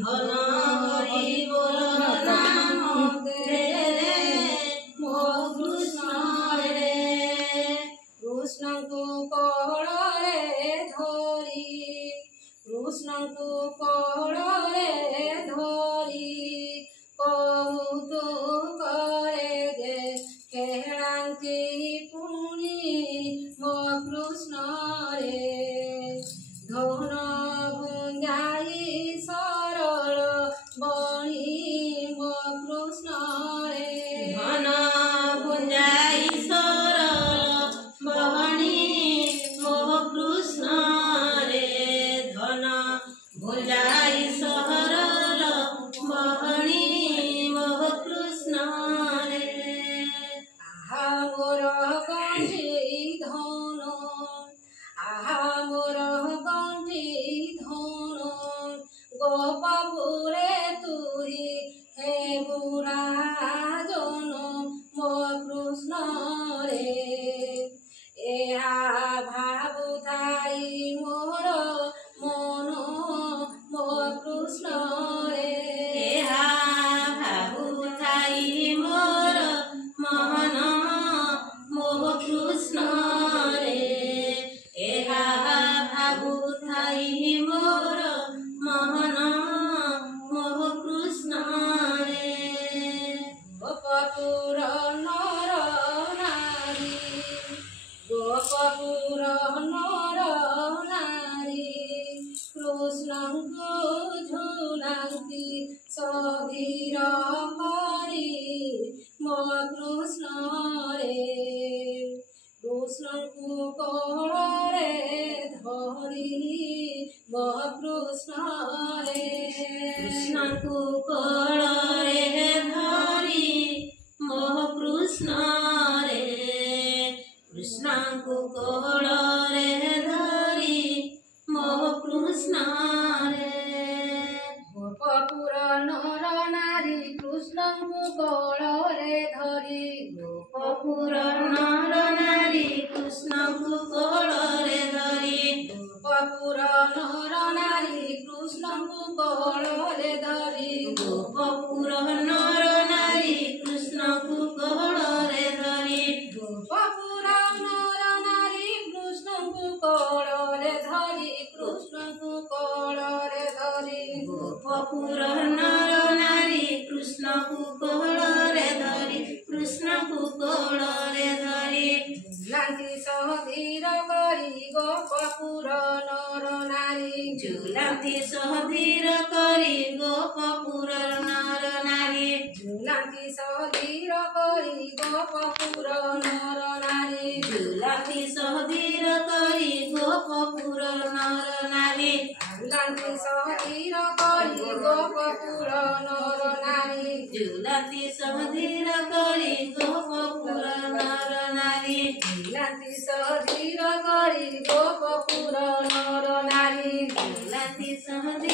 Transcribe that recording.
धन हरि बोल नाम रे मो कृष्ण रे कृष्ण को कोल रे धरी कृष्ण को कोल रे धरी कौतुक करे जे केहलांती पुणी मो कृष्ण रे धन भुंजाई सरल बणी मो कृष्ण रे धन भुंजाई सरल बणी मो कृष्ण रे धन भुंजाई सरल बणी मो कृष्ण रे आहा मोर गंठी धन आहा मोर गंठी धन गोपपुरे तुरी हे बुढ़ा जन मो कृष्ण रे एहा भावुथाई मोर मन मो कृष्ण रे एहा भावुथाई मोर मन मो कृष्ण रे एहा भावुथाई मोर मन मो कृष्ण रे गोपपुर नर नारी गोपपुर नर नारी कृष्णଙ୍କୁ ଝୁଲାନ୍ତି ସଧୀର କରି ମୋ କୃଷ୍ଣ ରେ कृष्णଙ୍କୁ କୋଳରେ ଧରି ମୋ କୃଷ୍ଣ ରେ कृष्णଙ୍କୁ କୋଳରେ ଧରି ମୋ କୃଷ୍ଣ ରେ कृष्णଙ୍କୁ कोଳରେ धरी मो कृष्ण रे गोपपुर नर नारी कृष्णଙ୍କୁ कोଳରେ धरी गोपपुर नर नारी कृष्णଙ୍କୁ कोଳରେ धरी गोपपुर नर नारी कृष्णଙ୍କୁ कोଳରେ धरी गोपपुर नर नारी कृष्णଙ୍କୁ कोଳରେ धरी गोपपुर नर नारी कृष्णଙ୍କୁ कोଳରେ धरी कृष्णଙ୍କୁ कोଳରେ धरी गोपपुर नर नारी कृष्णଙ୍କୁ कोଳରେ धरी कृष्णଙ୍କୁ कोଳରେ धरी ଝୁଲାନ୍ତି ସହଧୀର କରି ଗୋପପୁର ନର ନାରୀ ଝୁଲାନ୍ତି ସହଧୀର କରି ଗୋପପୁର ନର ନାରୀ ଝୁଲାନ୍ତି ସହଧୀର କରି ଗୋପପୁର ନର ନାରୀ ଝୁଲାନ୍ତି ସହଧୀର କରି ଗୋପପୁର ନର ନାରୀ ଝୁଲାନ୍ତି ସହଧୀର କରି ଗୋପପୁର ନର ନାରୀ ଝୁଲାନ୍ତି ସହଧୀର କରି ଗୋପପୁର ନର ନାରୀ ଝୁଲାନ୍ତି ସହଧୀର କରି ଗୋପପୁର ନର ନାରୀ ଝୁଲାନ୍ତି ସହଧୀର